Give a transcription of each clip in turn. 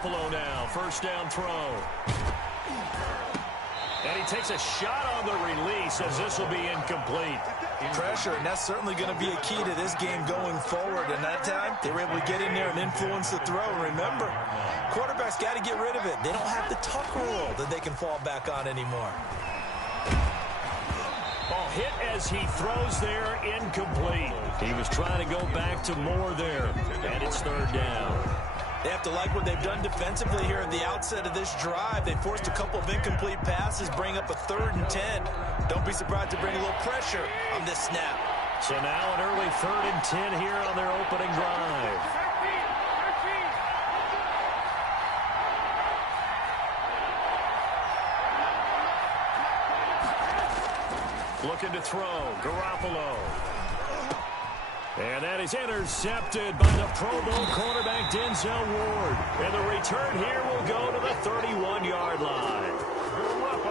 Garoppolo now. First down throw. And he takes a shot on the release as this will be incomplete. Pressure, and that's certainly going to be a key to this game going forward. And that time, they were able to get in there and influence the throw. And remember, quarterbacks got to get rid of it. They don't have the tuck rule that they can fall back on anymore. Ball hit as he throws there, incomplete. He was trying to go back to Moore there, and it's third down. They have to like what they've done defensively here at the outset of this drive. They forced a couple of incomplete passes, bring up a 3rd and 10. Don't be surprised to bring a little pressure on this snap. So now an early 3rd and 10 here on their opening drive. Looking to throw, Garoppolo. And that is intercepted by the Pro Bowl cornerback Denzel Ward. And the return here will go to the 31-yard line.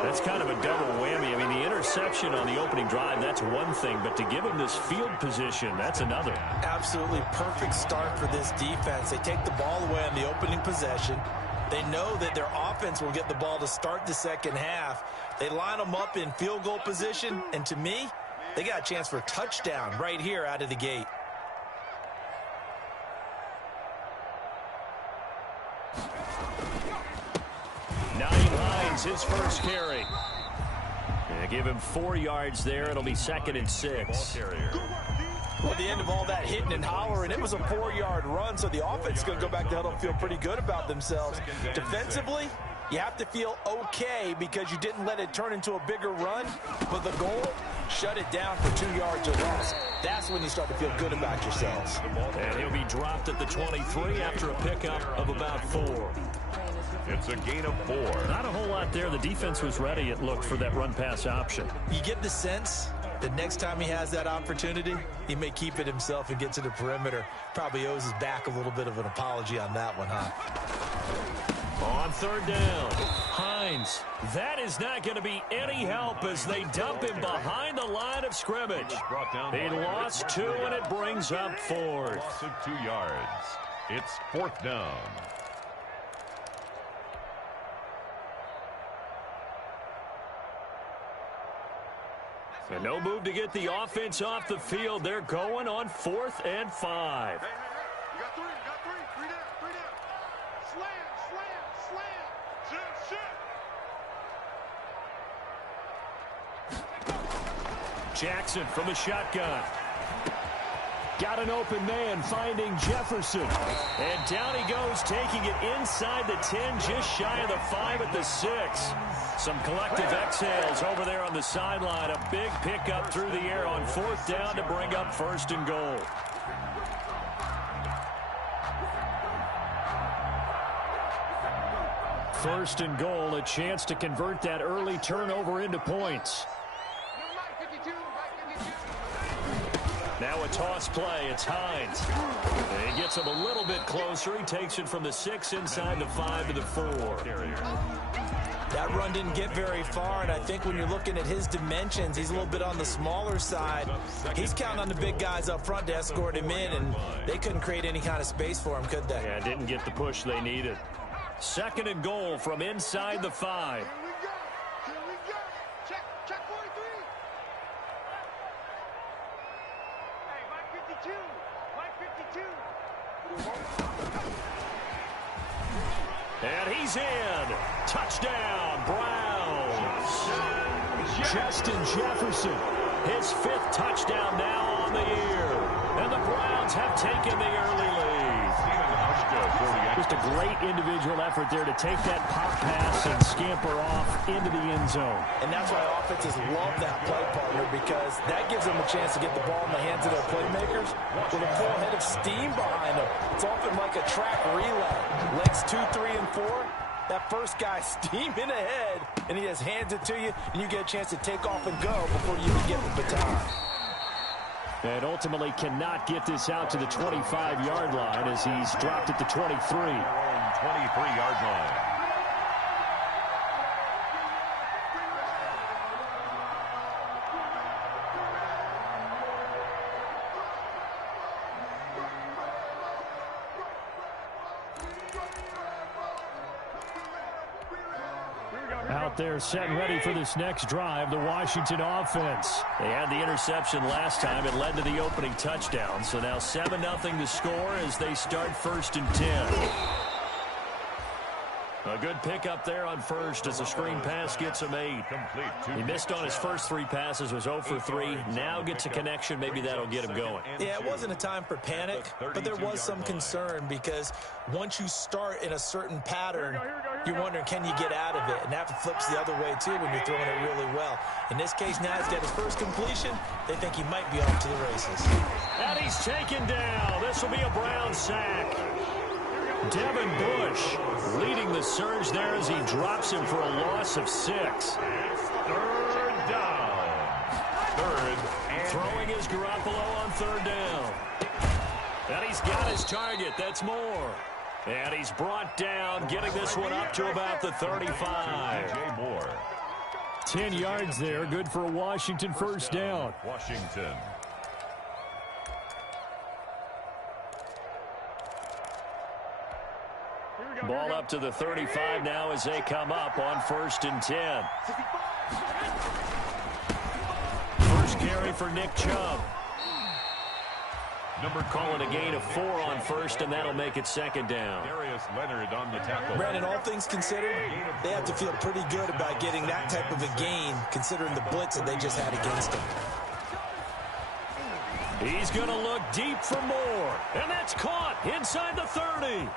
That's kind of a double whammy. I mean, the interception on the opening drive, that's one thing. But to give him this field position, that's another. Absolutely perfect start for this defense. They take the ball away on the opening possession. They know that their offense will get the ball to start the second half. They line them up in field goal position. And to me, they got a chance for a touchdown right here out of the gate. His first carry. And give him 4 yards there. It'll be 2nd and 6. Well, at the end of all that hitting and hollering, it was a 4-yard run, so the offense is going to go back to huddle and feel pretty good about themselves. Defensively, you have to feel okay because you didn't let it turn into a bigger run, but the goal, shut it down for 2 yards or less. That's when you start to feel good about yourselves. And he'll be dropped at the 23 after a pickup of about 4. It's a gain of 4. Not a whole lot there. The defense was ready, it looked, for that run-pass option. You get the sense that next time he has that opportunity, he may keep it himself and get to the perimeter. Probably owes his back a little bit of an apology on that one, huh? On 3rd down, Hines. That is not going to be any help as they dump him behind the line of scrimmage. He lost 2, and it brings up 4th. Loss of 2 yards. It's 4th down. And no move to get the offense off the field. They're going on 4th and 5. Hey, you got 3, you got 3. 3 down, 3 down. Slam. Jackson from the shotgun. Got an open man, finding Jefferson. And down he goes, taking it inside the 10, just shy of the 5 at the 6. Some collective exhales over there on the sideline. A big pickup through the air on 4th down to bring up 1st and goal. First and goal, a chance to convert that early turnover into points. Now a toss play. It's Hines. And he gets him a little bit closer. He takes it from the 6 inside the 5 to the 4. That run didn't get very far, and I think when you're looking at his dimensions, he's a little bit on the smaller side. He's counting on the big guys up front to escort him in, and they couldn't create any kind of space for him, could they? Yeah, didn't get the push they needed. 2nd and goal from inside the 5. Here we go. Check 43. Hey, 152. And he's in. Touchdown, Browns. Justin Jefferson, his 5th touchdown now on the year. And the Browns have taken the early lead. Just a great individual effort there to take that pop pass and scamper off into the end zone. And that's why offenses love that play partner, because that gives them a chance to get the ball in the hands of their playmakers with a full head of steam behind them. It's often like a track relay. Legs 2, 3, and 4. That first guy steaming ahead, and he just hands it to you, and you get a chance to take off and go before you even get the baton. And ultimately cannot get this out to the 25-yard line as he's dropped at the 23. 23-yard line. out there set and ready for this next drive, the Washington offense. They had the interception last time. It led to the opening touchdown. So now 7-0 to score as they start 1st and 10. A good pickup there on first as the screen pass gets him 8. He missed on his first 3 passes, was 0 for 3. Now gets a connection. Maybe that'll get him going. Yeah, it wasn't a time for panic, but there was some concern because once you start in a certain pattern, you're wondering, can you get out of it? And that flips the other way, too, when you're throwing it really well. In this case, now he's got his first completion. They think he might be off to the races. And he's taken down. This will be a Brown sack. Devin Bush leading the surge there as he drops him for a loss of 6. 3rd down. 3rd and Throwing is Garoppolo on 3rd down. And he's got his target. That's Moore. And he's brought down, getting this one up to about the 35. DJ Moore. 10 yards there. Good for a Washington 1st down. Washington. Ball up to the 35 now as they come up on 1st and 10. First carry for Nick Chubb. Calling a gain of 4 on first, and that'll make it 2nd down. Darius Leonard on the tackle. Brandon, all things considered, they have to feel pretty good about getting that type of a gain, considering the blitz that they just had against them. He's going to look deep for Moore, and that's caught inside the 30.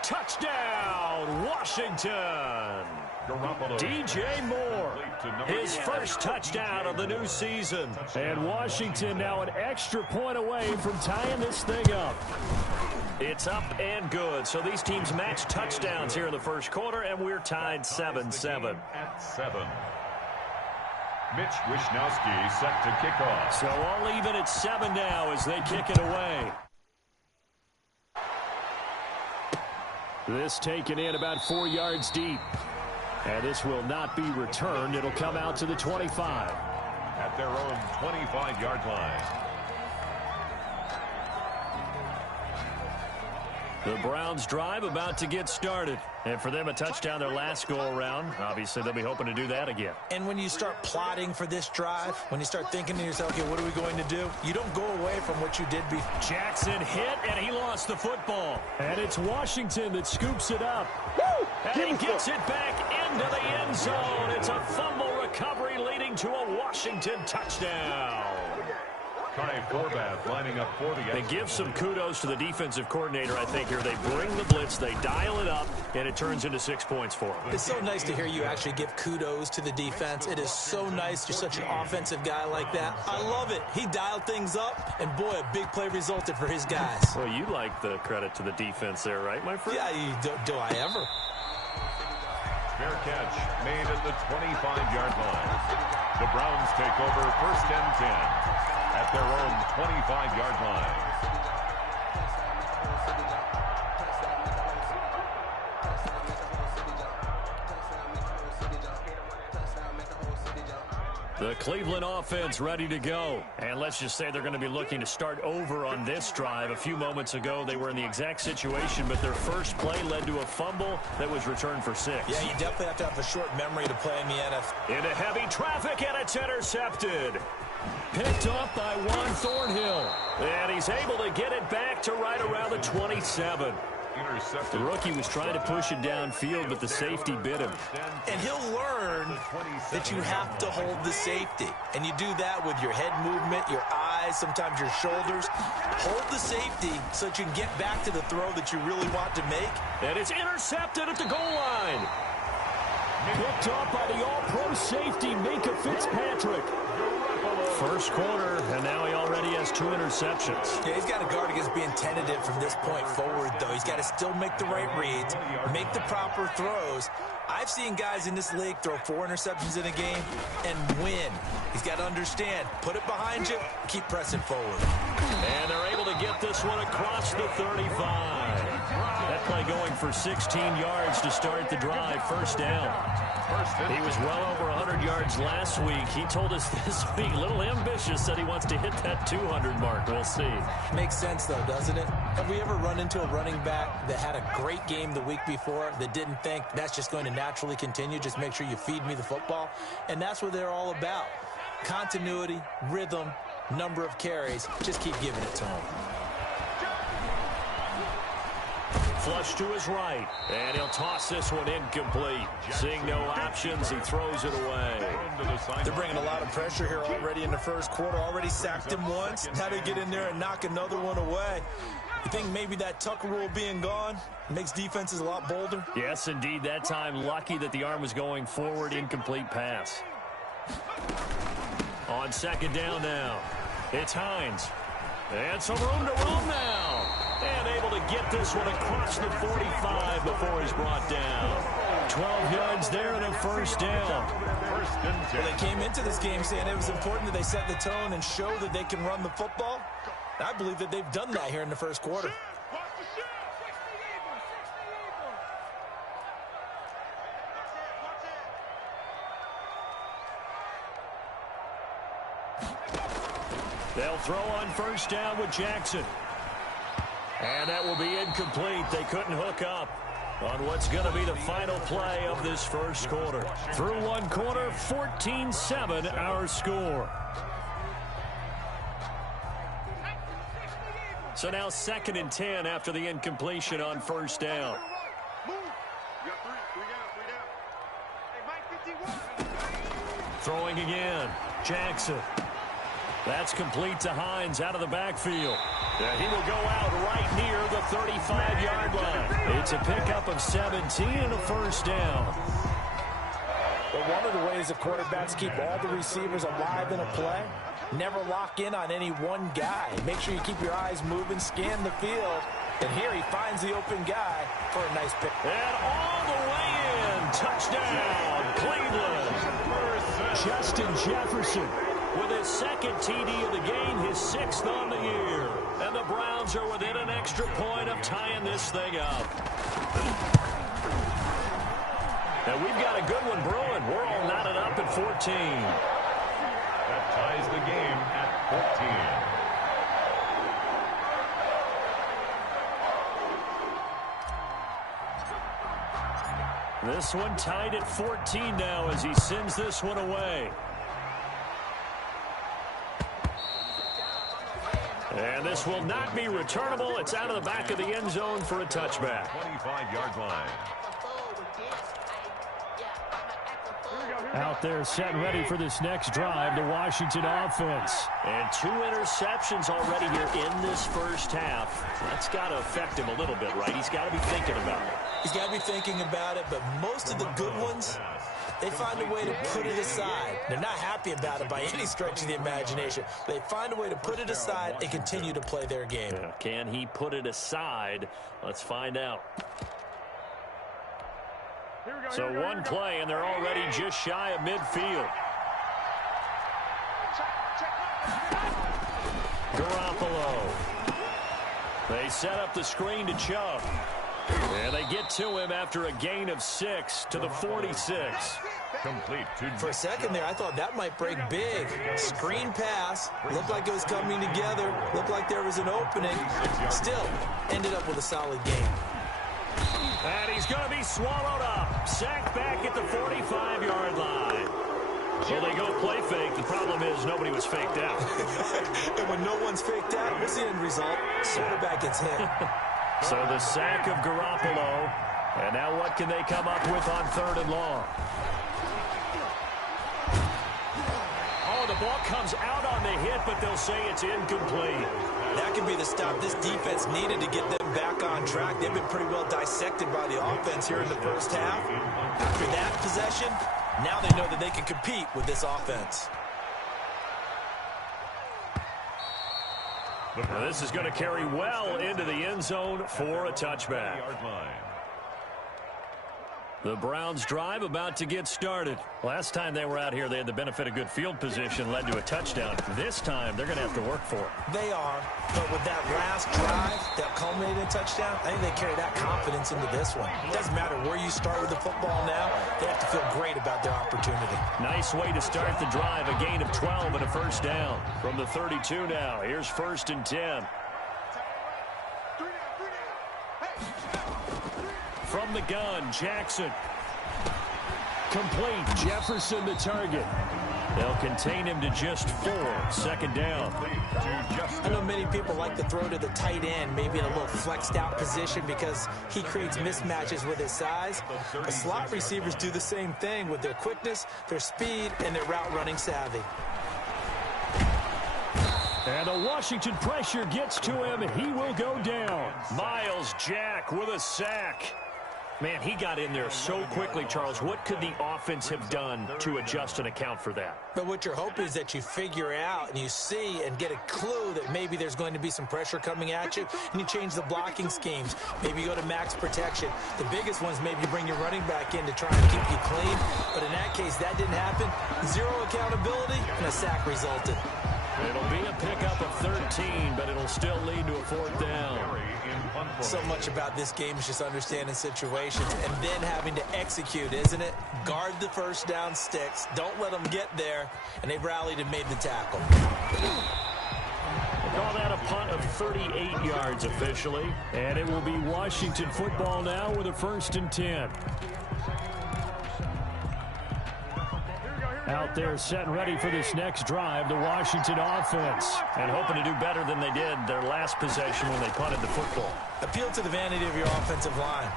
Touchdown, Washington. DJ Moore, his first touchdown of the new season. And Washington now an extra point away from tying this thing up. It's up and good. So these teams match touchdowns here in the first quarter, and we're tied 7-7. At 7. Mitch Wishnowsky set to kick off. So all even at 7 now as they kick it away. This taken in about 4 yards deep. And this will not be returned. It'll come out to the 25. At their own 25-yard line. The Browns drive about to get started. And for them, a touchdown their last go-around. Obviously, they'll be hoping to do that again. And when you start plotting for this drive, when you start thinking to yourself, okay, what are we going to do? You don't go away from what you did before. Jackson hit, and he lost the football. And it's Washington that scoops it up. Woo! And he gets it back into the end zone. It's a fumble recovery leading to a Washington touchdown. Kai Forbath lining up for the They give some kudos to the defensive coordinator, I think, here. They bring the blitz, they dial it up, and it turns into 6 points for them. It's so nice to hear you actually give kudos to the defense. It is so nice. You're such an offensive guy like that. I love it. He dialed things up, and boy, a big play resulted for his guys. Well, you like the credit to the defense there, right, my friend? Yeah, do I ever? fair catch made at the 25-yard line. The Browns take over 1st and 10 at their own 25-yard line. The Cleveland offense ready to go. And let's just say they're going to be looking to start over on this drive. A few moments ago, they were in the exact situation, but their first play led to a fumble that was returned for 6. Yeah, you definitely have to have a short memory to play in the NFL. Into heavy traffic, and it's intercepted. Picked up by Juan Thornhill. And he's able to get it back to right around the 27. The rookie was trying to push it downfield, but the safety bit him. And he'll learn that you have to hold the safety. And you do that with your head movement, your eyes, sometimes your shoulders. Hold the safety so that you can get back to the throw that you really want to make. And it's intercepted at the goal line. Picked up by the all-pro safety, Minka Fitzpatrick. First quarter, and now he already has 2 interceptions. Yeah, he's got to guard against being tentative from this point forward, though. He's got to still make the right reads, make the proper throws. I've seen guys in this league throw 4 interceptions in a game and win. He's got to understand, put it behind you, keep pressing forward. And they're able to get this one across the 35. That play going for 16 yards to start the drive, first down. He was well over 100 yards last week. He told us this week, a little ambitious, said he wants to hit that 200 mark. We'll see. Makes sense, though, doesn't it? Have we ever run into a running back that had a great game the week before that didn't think that's just going to naturally continue? Just make sure you feed me the football. And that's what they're all about. Continuity, rhythm, number of carries. Just keep giving it to them. Flush to his right, and he'll toss this one incomplete. Seeing no options, he throws it away. They're bringing a lot of pressure here already in the first quarter. Already sacked him once. Now they get in there and knock another one away. You think maybe that Tucker rule being gone makes defenses a lot bolder? Yes, indeed. That time, lucky that the arm was going forward, incomplete pass. On second down now, it's Hines. And some room to roam now. And able to get this one across the 45 before he's brought down. 12 yards there and a first down. Well, they came into this game saying it was important that they set the tone and show that they can run the football. I believe that they've done that here in the first quarter. They'll throw on first down with Jackson. And that will be incomplete. They couldn't hook up on what's going to be the final play of this first quarter. Through one quarter, 14-7 our score. So now 2nd and 10 after the incompletion on first down. Throwing again. Jackson. That's complete to Hines out of the backfield. He will go out right near the 35-yard line. It's a pickup of 17 and a first down. But one of the ways the quarterbacks keep all the receivers alive in a play, never lock in on any one guy. Make sure you keep your eyes moving, scan the field. And here he finds the open guy for a nice pick. And all the way in. Touchdown, Cleveland. Justin Jefferson with his 2nd TD of the game, his 6th on the year. And the Browns are within an extra point of tying this thing up. And we've got a good one brewing. We're all knotted up at 14. That ties the game at 14. This one tied at 14 now as he sends this one away. And this will not be returnable. It's out of the back of the end zone for a touchback. 25-yard line. Out there set and ready for this next drive, the Washington offense. And 2 interceptions already here in this first half. That's got to affect him a little bit, right? He's got to be thinking about it. He's got to be thinking about it, but most of the good ones, they find a way to put it aside. They're not happy about it by any stretch of the imagination. They find a way to put it aside and continue to play their game. Yeah, can he put it aside? Let's find out. So one play, and they're already just shy of midfield. Garoppolo. They set up the screen to Chubb. And they get to him after a gain of 6 to the 46. Complete to For a second there, I thought that might break big. Screen pass. Looked like it was coming together. Looked like there was an opening. Still, ended up with a solid game. And he's going to be swallowed up. Sacked back at the 45-yard line. Well, they go play fake. The problem is nobody was faked out. And when no one's faked out, what's the end result? Quarterback gets hit. So the sack of Garoppolo. And now what can they come up with on 3rd and long? Oh, the ball comes out on the hit, but they'll say it's incomplete. That could be the stop this defense needed to get them back on track. They've been pretty well dissected by the offense here in the first half. After that possession, now they know that they can compete with this offense. Now this is going to carry well into the end zone for a touchback. The Browns drive about to get started. Last time they were out here, they had the benefit of good field position, led to a touchdown. This time, they're going to have to work for it. They are, but with that last drive that culminated in a touchdown, I think they carry that confidence into this one. It doesn't matter where you start with the football now. They have to feel great about their opportunity. Nice way to start the drive, a gain of 12 and a first down. From the 32 now, here's 1st and 10. From the gun, Jackson. Complete. Jefferson the target. They'll contain him to just 4. Second down. I know many people like to throw to the tight end, maybe in a little flexed out position because he creates mismatches with his size. The slot receivers do the same thing with their quickness, their speed, and their route running savvy. And the Washington pressure gets to him. He will go down. Miles Jack with a sack. Man, he got in there so quickly, Charles. What could the offense have done to adjust and account for that? But what you're hoping is that you figure out and you see and get a clue that maybe there's going to be some pressure coming at you, and you change the blocking schemes. Maybe you go to max protection. The biggest ones, maybe you bring your running back in to try and keep you clean. But in that case, that didn't happen. 0 accountability, and a sack resulted. It'll be a pickup of 13, but it'll still lead to a 4th down. So much about this game is just understanding situations and then having to execute, isn't it? Guard the first down sticks. Don't let them get there. And they've rallied and made the tackle. We'll call that a punt of 38 yards officially. And it will be Washington football now with a 1st and 10. Out there set and ready for this next drive, the Washington offense. And hoping to do better than they did their last possession when they punted the football. Appeal to the vanity of your offensive line.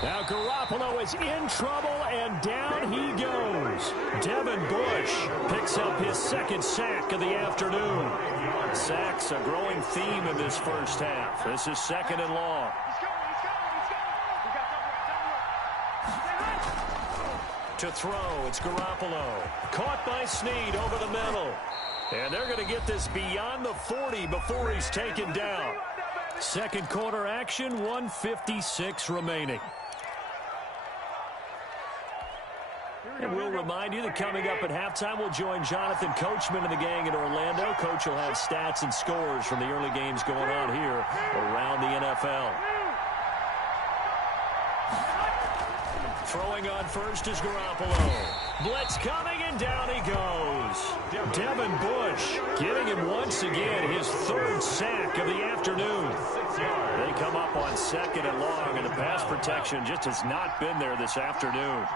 Now Garoppolo is in trouble, and down he goes. Devin Bush picks up his 2nd sack of the afternoon. Sacks a growing theme in this first half. This is 2nd and long. To throw, it's Garoppolo. Caught by Snead over the middle. And they're going to get this beyond the 40 before he's taken down. Second quarter action, 1:56 remaining. And we'll remind you that coming up at halftime, we'll join Jonathan Coachman and the gang in Orlando. Coach will have stats and scores from the early games going on here around the NFL. Throwing on first is Garoppolo. Blitz coming, and down he goes. Devin Bush getting him once again his 3rd sack of the afternoon. They come up on 2nd and long, and the pass protection just has not been there this afternoon.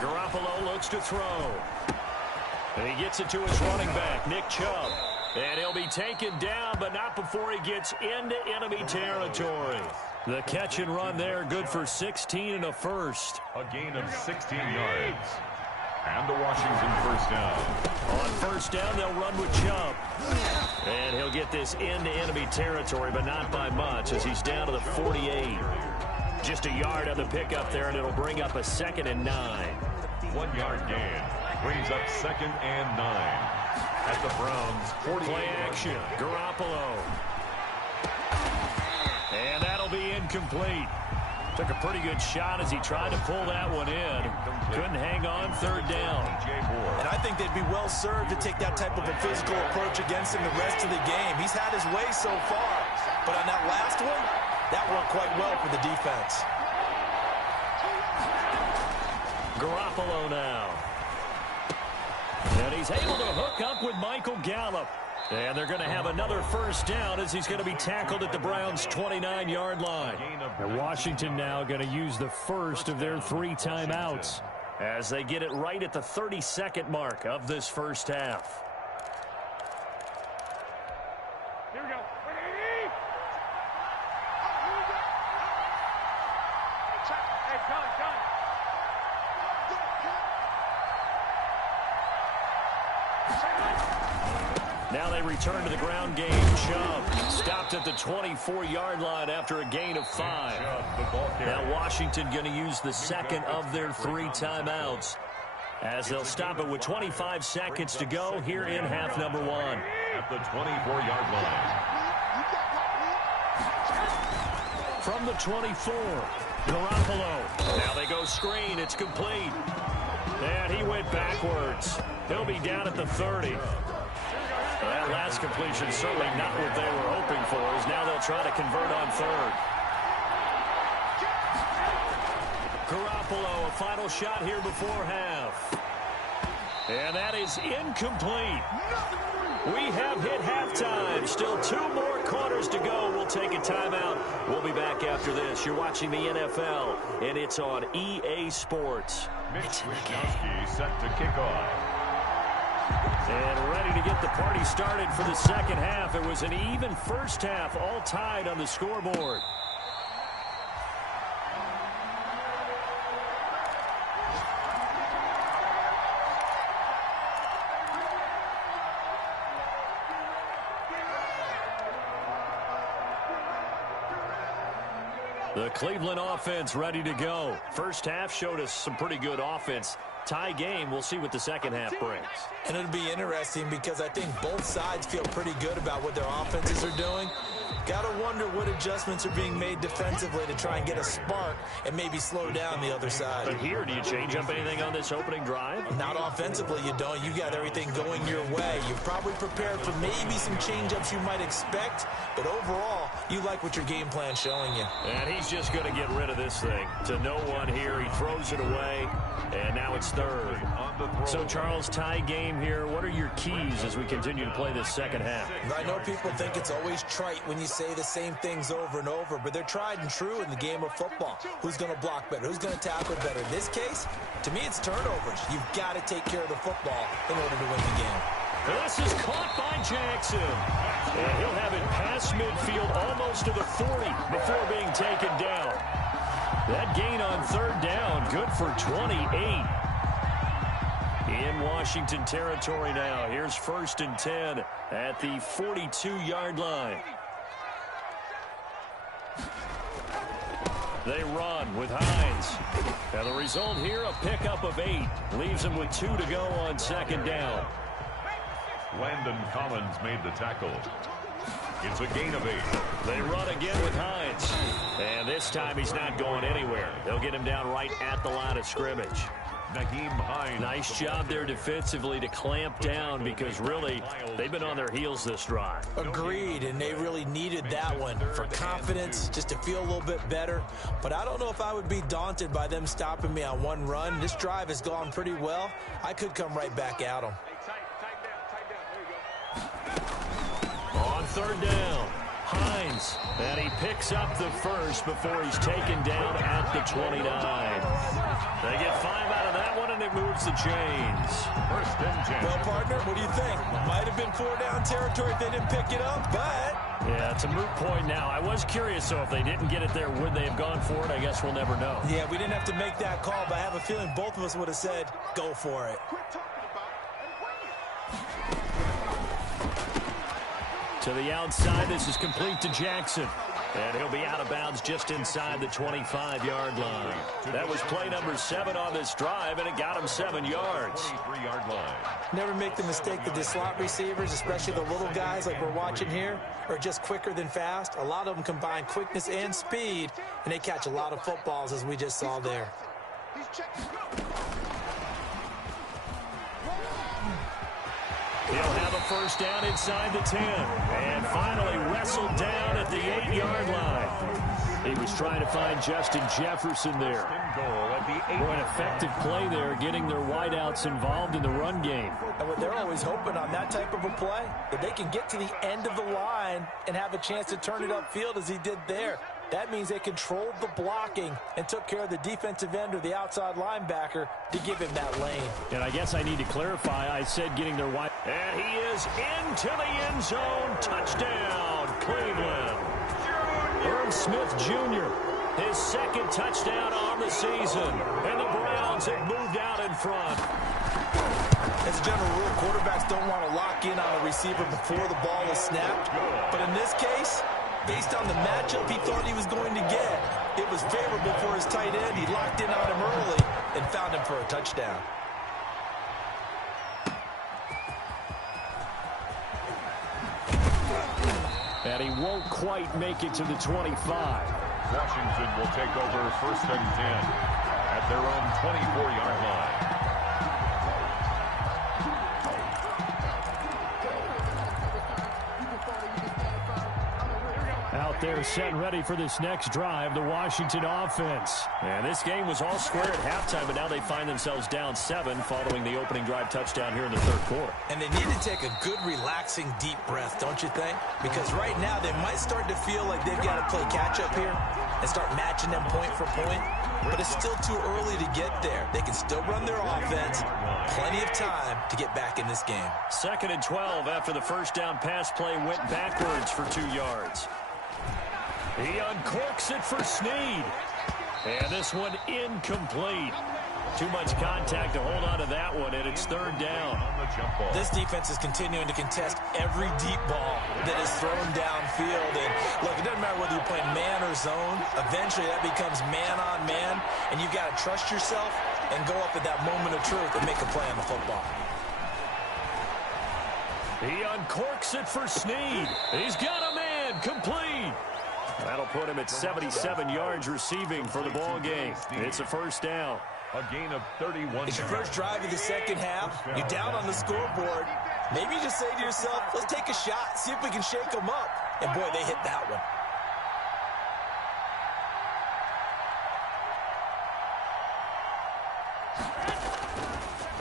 Garoppolo looks to throw. And he gets it to his running back, Nick Chubb. And he'll be taken down, but not before he gets into enemy territory. The catch and run there, good for 16 and a 1st. A gain of 16 yards. And the Washington 1st down. On 1st down, they'll run with Chubb. And he'll get this into enemy territory, but not by much, as he's down to the 48. Just a yard on the pickup there, and it'll bring up a 2nd and 9. 1 yard gain. Brings up 2nd and 9. At the Browns, 48. Play action, Garoppolo. And that'll be incomplete. Took a pretty good shot as he tried to pull that one in. Couldn't hang on, 3rd down. And I think they'd be well served to take that type of a physical approach against him the rest of the game. He's had his way so far. But on that last one, that worked quite well for the defense. Garoppolo now. And he's able to hook up with Michael Gallup. And they're going to have another 1st down as he's going to be tackled at the Browns' 29-yard line. And Washington now going to use the first of their 3 timeouts as they get it right at the 32nd mark of this first half. Here we go. Hey, gun. Now they return to the ground game. Chubb stopped at the 24-yard line after a gain of 5. Now Washington going to use the 2nd of their 3 timeouts as they'll stop it with 25 seconds to go here in half number 1. At the 24-yard line. From the 24, Garoppolo. Now they go screen. It's complete. And he went backwards. He'll be down at the 30. That last completion certainly not what they were hoping for, as now they'll try to convert on 3rd. Garoppolo, a final shot here before half. And that is incomplete. We have hit halftime. Still 2 more quarters to go. We'll take a timeout. We'll be back after this. You're watching the NFL, and it's on EA Sports. Mitch Wisnowski set to kick off. And ready to get the party started for the second half. It was an even first half, all tied on the scoreboard. The Cleveland offense ready to go. First half showed us some pretty good offense. Tie game. We'll see what the second half brings. And it'll be interesting because I think both sides feel pretty good about what their offenses are doing. Got to wonder what adjustments are being made defensively to try and get a spark and maybe slow down the other side. But here, do you change up anything on this opening drive? Not offensively, you don't. You got everything going your way. You're probably prepared for maybe some change-ups you might expect, but overall, you like what your game plan's showing you. And he's just going to get rid of this thing. To no one here. He throws it away, and now it's third. So, Charles, tie game here. What are your keys as we continue to play this second half? I know people think it's always trite when you say the same things over and over, but they're tried and true in the game of football. Who's going to block better? Who's going to tackle better? In this case, to me, it's turnovers. You've got to take care of the football in order to win the game. This is caught by Jackson. And he'll have it past midfield almost to the 40 before being taken down. That gain on third down, good for 28. In Washington territory now. Here's 1st and 10 at the 42-yard line. They run with Hines. And the result here, a pickup of 8. Leaves them with 2 to go on second down. Landon Collins made the tackle. It's a gain of 8. They run again with Hines. And this time he's not going anywhere. They'll get him down right at the line of scrimmage. Naheem Hines. Nice job there defensively to clamp down because really they've been on their heels this drive. Agreed, and they really needed that one for confidence, just to feel a little bit better. But I don't know if I would be daunted by them stopping me on one run. This drive has gone pretty well. I could come right back at them. On third down, Hines, and he picks up the first before he's taken down at the 29. They get 5 out of that one, and it moves the chains. 1st and 10. Well, partner, what do you think? Might have been 4-down territory if they didn't pick it up, but... Yeah, it's a moot point now. I was curious, so if they didn't get it there, would they have gone for it? I guess we'll never know. Yeah, we didn't have to make that call, but I have a feeling both of us would have said, go for it. To the outside, this is complete to Jackson. And he'll be out of bounds just inside the 25-yard line. That was play number 7 on this drive, and it got him 7 yards. 23-yard line. Never make the mistake that the slot receivers, especially the little guys like we're watching here, are just quicker than fast. A lot of them combine quickness and speed, and they catch a lot of footballs, as we just saw there. He'll have a first down inside the 10. And finally wrestled down at the 8-yard line. He was trying to find Justin Jefferson there. Boy, an effective play there, getting their wideouts involved in the run game. And what they're always hoping on that type of a play, that they can get to the end of the line and have a chance to turn it upfield as he did there. That means they controlled the blocking and took care of the defensive end or the outside linebacker to give him that lane. And I guess I need to clarify. I said getting their wide. And he is into the end zone. Touchdown, Cleveland. Irv Smith Jr., his 2nd touchdown on the season. And the Browns have moved out in front. As a general rule, quarterbacks don't want to lock in on a receiver before the ball is snapped. But in this case, based on the matchup he thought he was going to get, it was favorable for his tight end. He locked in on him early and found him for a touchdown. And he won't quite make it to the 25. Washington will take over 1st and 10 at their own 24-yard line. They're set and ready for this next drive, the Washington offense. And this game was all square at halftime, but now they find themselves down 7 following the opening drive touchdown here in the third quarter. And they need to take a good, relaxing, deep breath, don't you think? Because right now they might start to feel like they've got to play catch-up here and start matching them point for point. But it's still too early to get there. They can still run their offense. Plenty of time to get back in this game. 2nd and 12 after the first down pass play went backwards for 2 yards. He uncorks it for Snead. And this one incomplete. Too much contact to hold on to that one, and it's 3rd down. This defense is continuing to contest every deep ball that is thrown downfield. And look, it doesn't matter whether you're playing man or zone. Eventually, that becomes man on man, and you've got to trust yourself and go up at that moment of truth and make a play on the football. He uncorks it for Snead. He's got a man complete. That'll put him at 77 yards receiving for the ball game. It's a 1st down. A gain of 31. It's your first drive of the second half. You're down on the scoreboard. Maybe you just say to yourself, let's take a shot, see if we can shake them up. And boy, they hit that one.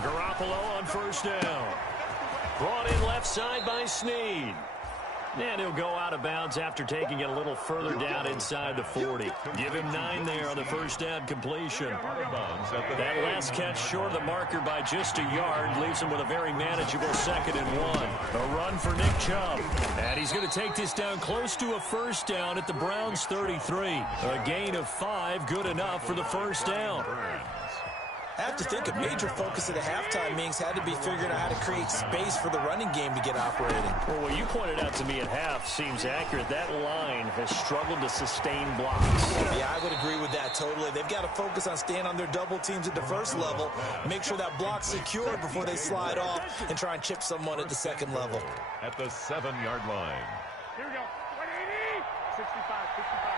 Garoppolo on 1st down. Brought in left side by Snead. And he'll go out of bounds after taking it a little further down inside the 40. Give him 9 there on the 1st down completion. That last catch short of the marker by just a yard leaves him with a very manageable 2nd and 1. A run for Nick Chubb. And he's going to take this down close to a 1st down at the Browns' 33. A gain of 5, good enough for the 1st down. I have to think a major focus of the halftime meetings had to be figuring out how to create space for the running game to get operating. Well, what you pointed out to me at half seems accurate. That line has struggled to sustain blocks. Yeah, I would agree with that totally. They've got to focus on staying on their double teams at the first level, make sure that block's secured before they slide off and try and chip someone at the second level. At the 7-yard line. Here we go. 180. 65, 65.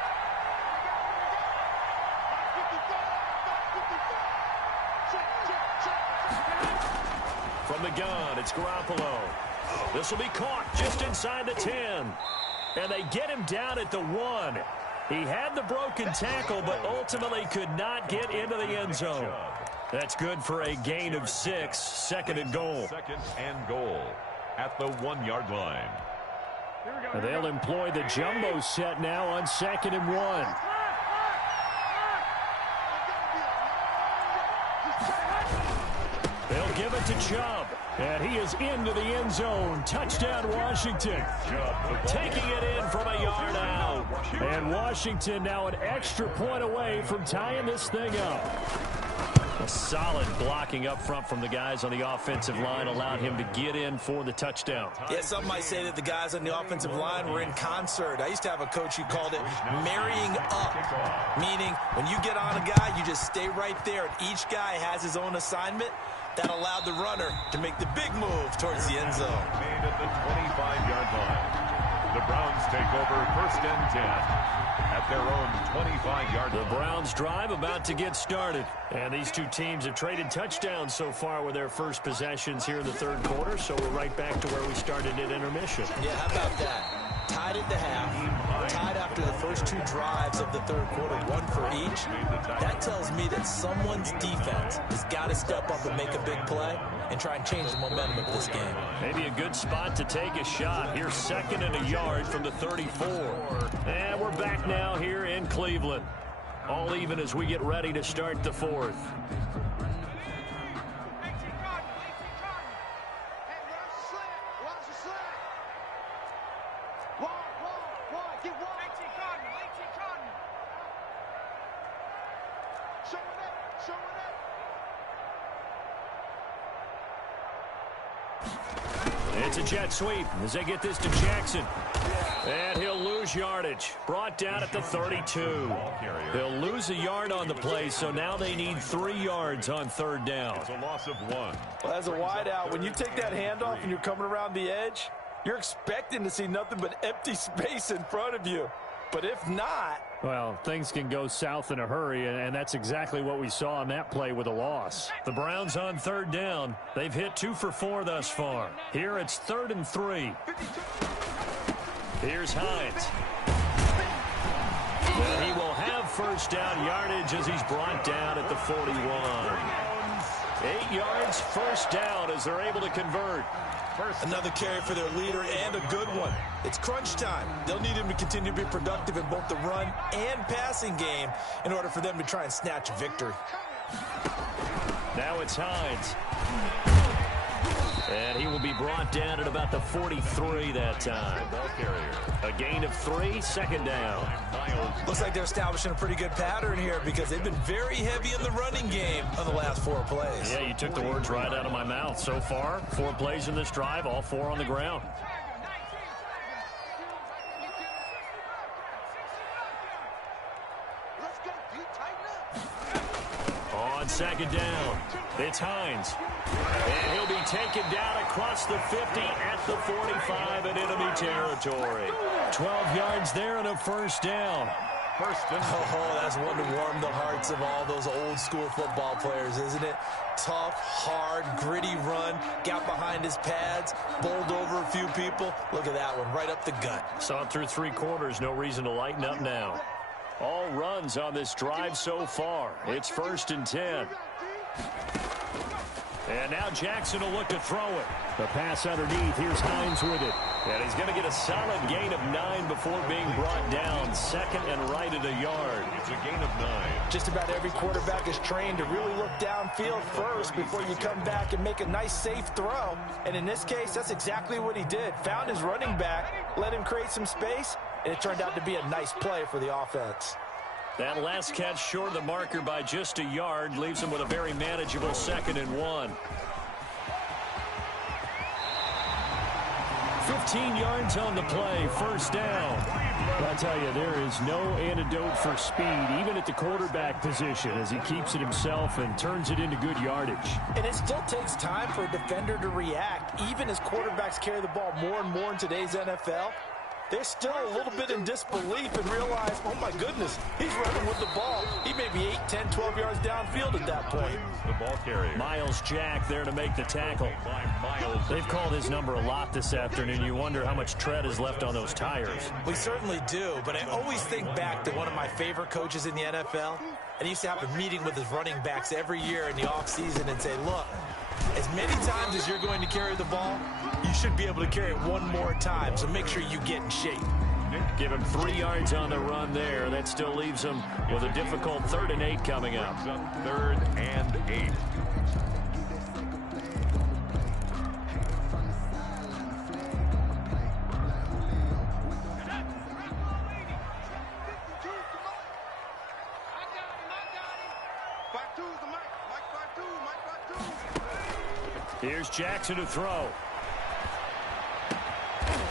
From the gun, it's Garoppolo. This will be caught just inside the 10. And they get him down at the 1. He had the broken tackle, but ultimately could not get into the end zone. That's good for a gain of 6, 2nd and goal. 2nd and goal at the 1-yard line. They'll employ the jumbo set now on 2nd and 1. They'll give it to Chubb. And he is into the end zone. Touchdown, Washington. Taking it in from a yard out. And Washington now an extra point away from tying this thing up. A solid blocking up front from the guys on the offensive line allowed him to get in for the touchdown. Yeah, some might say that the guys on the offensive line were in concert. I used to have a coach who called it marrying up, meaning when you get on a guy, you just stay right there, and each guy has his own assignment. That allowed the runner to make the big move towards the end zone. Made at the 25-yard line. The Browns take over 1st and 10 at their own 25-yard line. The Browns drive about to get started. And these two teams have traded touchdowns so far with their first possessions here in the third quarter. So we're right back to where we started at intermission. Yeah, how about that? Tied at the half, tied after the first 2 drives of the third quarter, 1 for each. That tells me that someone's defense has got to step up and make a big play and try and change the momentum of this game. Maybe a good spot to take a shot. Here's 2nd and a yard from the 34. And we're back now here in Cleveland. All even as we get ready to start the 4th. It's a jet sweep as they get this to Jackson. And he'll lose yardage. Brought down at the 32. He'll lose a yard on the play, so now they need 3 yards on 3rd down. It's a loss of 1. Well, as a wideout, when you take that handoff and you're coming around the edge, you're expecting to see nothing but empty space in front of you. But if not... Well, things can go south in a hurry, and that's exactly what we saw on that play with a loss. The Browns on 3rd down. They've hit 2 for 4 thus far. Here it's 3rd and 3. Here's Hines. And he will have first down yardage as he's brought down at the 41. 8 yards, first down as they're able to convert. Another carry for their leader and a good one. It's crunch time. They'll need him to continue to be productive in both the run and passing game in order for them to try and snatch a victory. Now it's Hines. And he will be brought down at about the 43 that time. A gain of 3, second down. Looks like they're establishing a pretty good pattern here because they've been very heavy in the running game on the last 4 plays. Yeah, you took the words right out of my mouth. So far, 4 plays in this drive, all 4 on the ground. On second down, it's Hines. And he'll be taken down across the 50 at the 45 in enemy territory. 12 yards there and a first down. Oh, that's one to warm the hearts of all those old school football players, isn't it? Tough, hard, gritty run, got behind his pads, bowled over a few people. Look at that one, right up the gut. Saw it through 3 quarters, no reason to lighten up now. All runs on this drive so far. It's 1st and 10. And now Jackson will look to throw it. The pass underneath. Here's Hines with it. And he's going to get a solid gain of 9 before being brought down. Second and right at a yard. It's a gain of 9. Just about every quarterback is trained to really look downfield first before you come back and make a nice, safe throw. And in this case, that's exactly what he did. Found his running back, let him create some space, and it turned out to be a nice play for the offense. That last catch short of the marker by just a yard leaves him with a very manageable 2nd and 1. 15 yards on the play, first down. I'll tell you, there is no antidote for speed, even at the quarterback position, as he keeps it himself and turns it into good yardage. And it still takes time for a defender to react, even as quarterbacks carry the ball more and more in today's NFL. They're still a little bit in disbelief and realize, oh my goodness, he's running with the ball. He may be 8, 10, 12 yards downfield at that point. The ball carrier. Miles Jack there to make the tackle. They've called his number a lot this afternoon. You wonder how much tread is left on those tires. We certainly do, but I always think back to one of my favorite coaches in the NFL. And he used to have a meeting with his running backs every year in the offseason and say, look, as many times as you're going to carry the ball, you should be able to carry it one more time, so make sure you get in shape. Give him 3 yards on the run there. That still leaves him with a difficult 3rd and 8 coming up. 3rd and 8. Here's Jackson to throw.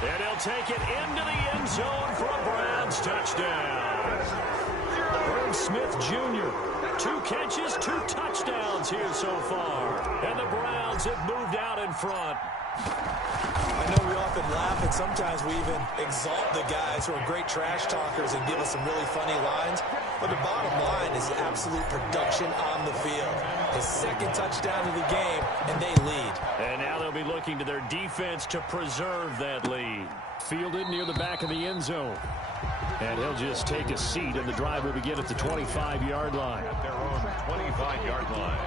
And he'll take it into the end zone for a Browns touchdown. Herb Smith Jr., 2 catches, 2 touchdowns here so far. And the Browns have moved out in front. I know we often laugh and sometimes we even exalt the guys who are great trash talkers and give us some really funny lines. But the bottom line is absolute production on the field. His 2nd touchdown of the game, and they lead. And now they'll be looking to their defense to preserve that lead. Fielded near the back of the end zone. And he'll just take a seat, and the drive will begin at the 25-yard line. At their own 25-yard line.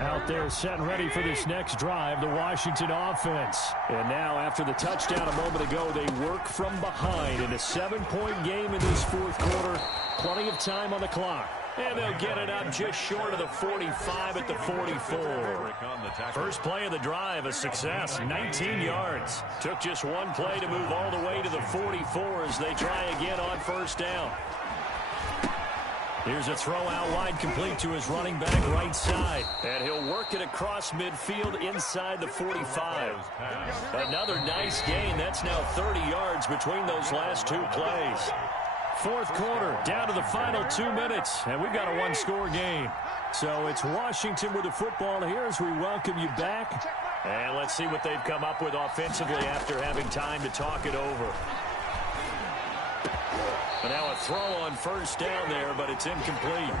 Out there set and ready for this next drive, the Washington offense. And now after the touchdown a moment ago, they work from behind in a 7-point game in this 4th quarter. Plenty of time on the clock. And they'll get it up just short of the 45 at the 44. First play of the drive, a success, 19 yards. Took just 1 play to move all the way to the 44 as they try again on first down. Here's a throw out wide, complete to his running back right side. And he'll work it across midfield inside the 45. Another nice gain. That's now 30 yards between those last 2 plays. 4th quarter, down to the final 2 minutes, and we've got a 1-score game. So it's Washington with the football here as we welcome you back. And let's see what they've come up with offensively after having time to talk it over. And now a throw on first down there, but it's incomplete.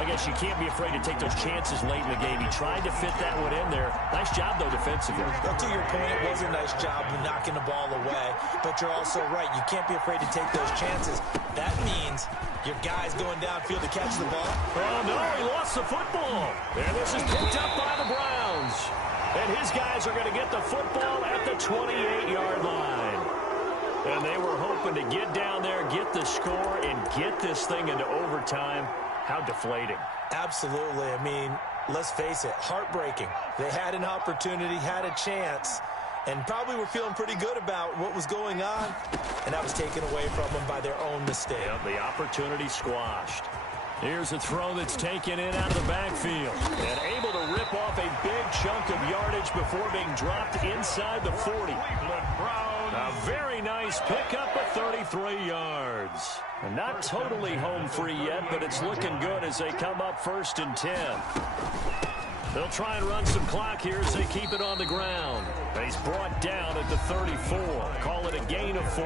I guess you can't be afraid to take those chances late in the game. He tried to fit that one in there. Nice job, though, defensively. Well, to your point, it was a nice job of knocking the ball away. But you're also right. You can't be afraid to take those chances. That means your guy's going downfield to catch the ball. Oh, no, he lost the football. And this is picked up by the Browns. And his guys are going to get the football at the 28-yard line. And they were hoping to get down there, get the score, and get this thing into overtime. How deflating. Absolutely. I mean, let's face it, heartbreaking. They had an opportunity, had a chance, and probably were feeling pretty good about what was going on, and that was taken away from them by their own mistake. Yep, the opportunity squashed. Here's a throw that's taken in out of the backfield and able to rip off a big chunk of yardage before being dropped inside the 40. A very nice pickup of 33 yards. And not totally home free yet, but it's looking good as they come up 1st and 10. They'll try and run some clock here as they keep it on the ground. He's brought down at the 34. Call it a gain of 4.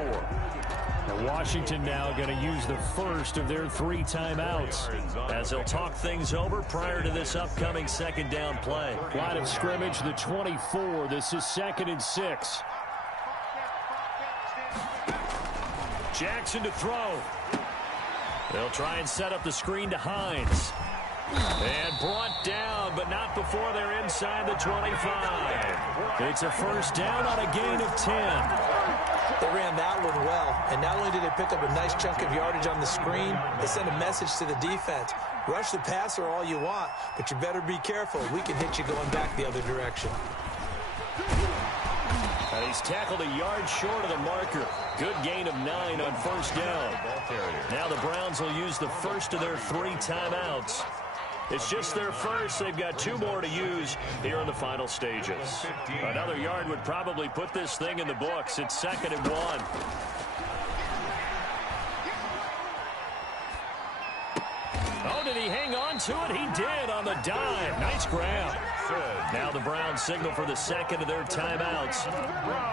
And Washington now going to use the first of their 3 timeouts as they'll talk things over prior to this upcoming second down play. Line of scrimmage, the 24. This is 2nd and 6. Jackson to throw. They'll try and set up the screen to Hines. And brought down, but not before they're inside the 25. It's a first down on a gain of 10. They ran that one well, and not only did they pick up a nice chunk of yardage on the screen, they sent a message to the defense. Rush the passer all you want, but you better be careful. We can hit you going back the other direction. And he's tackled a yard short of the marker. Good gain of 9 on first down. Now the Browns will use the first of their 3 timeouts. It's just their first. They've got 2 more to use here in the final stages. Another yard would probably put this thing in the books. It's 2nd and 1. Oh, did he hang on to it? He did on the dive. Nice grab. Now the Browns signal for the second of their timeouts.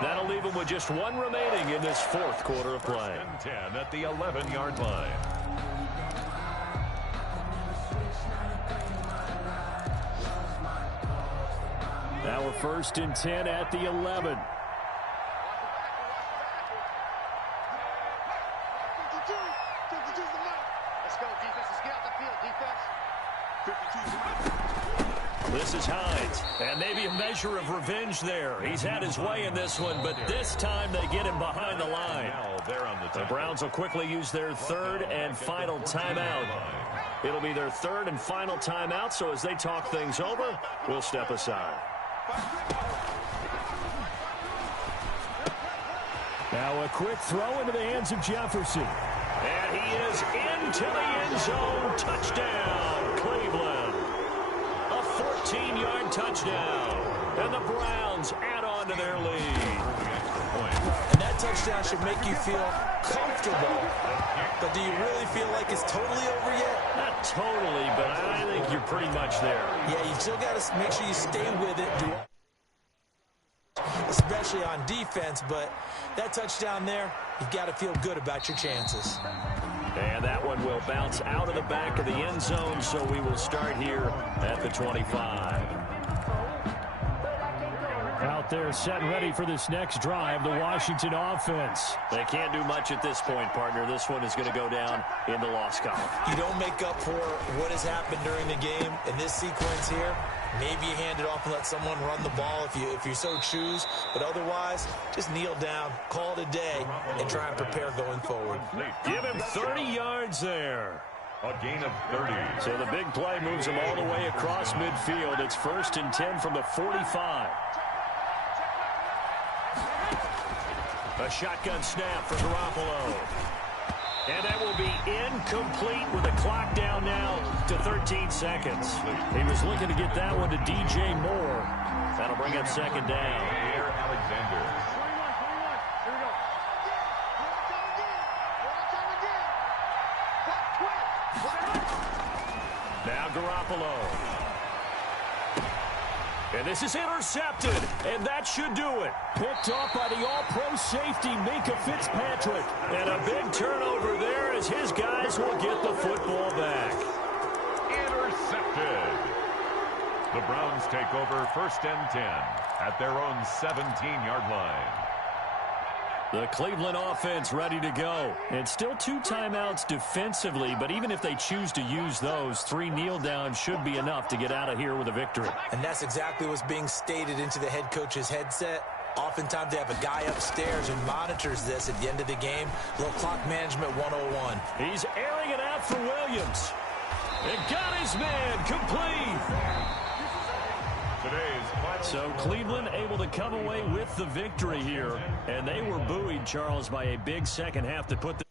That'll leave them with just 1 remaining in this 4th quarter of play. 10 at the 11-yard line. Now we're 1st and 10 at the 11. 52's the mark. Let's go, defense. Let's get out the field, defense. 52's the mark. This is Hines, and maybe a measure of revenge there. He's had his way in this one, but this time they get him behind the line. The Browns will quickly use their 3rd and final timeout. It'll be their 3rd and final timeout, so as they talk things over, we'll step aside. Now a quick throw into the hands of Jefferson. And he is into the end zone. Touchdown, Cleveland. A 14-yard touchdown. And the Browns add on to their lead. And that touchdown should make you feel comfortable. But do you really feel like it's totally over yet? Not totally, but I think you're pretty much there. Yeah, you still got to make sure you stay with it, especially on defense. But that touchdown there, you've got to feel good about your chances. And that one will bounce out of the back of the end zone, so we will start here at the 25. Out there set and ready for this next drive, the Washington offense. They can't do much at this point, partner. This one is going to go down in the loss column. You don't make up for what has happened during the game in this sequence here. Maybe you hand it off and let someone run the ball if you so choose. But otherwise, just kneel down, call it a day, and try and prepare going forward. Give him 30 yards there. A gain of 30. So the big play moves him all the way across midfield. It's 1st and 10 from the 45. A shotgun snap for Garoppolo. And that will be incomplete with the clock down now to 13 seconds. He was looking to get that one to DJ Moore. That'll bring up 2nd down. Here, Alexander. Here we go. Now Garoppolo. And this is intercepted, and that should do it. Picked off by the all-pro safety, Minkah Fitzpatrick. And a big turnover there as his guys will get the football back. Intercepted. The Browns take over 1st and 10 at their own 17-yard line. The Cleveland offense ready to go. And still 2 timeouts defensively, but even if they choose to use those, 3 kneel downs should be enough to get out of here with a victory. And that's exactly what's being stated into the head coach's headset. Oftentimes they have a guy upstairs who monitors this at the end of the game. A little clock management 101. He's airing it out for Williams. And got his man complete. So Cleveland able to come away with the victory here. And they were buoyed, Charles, by a big second half to put the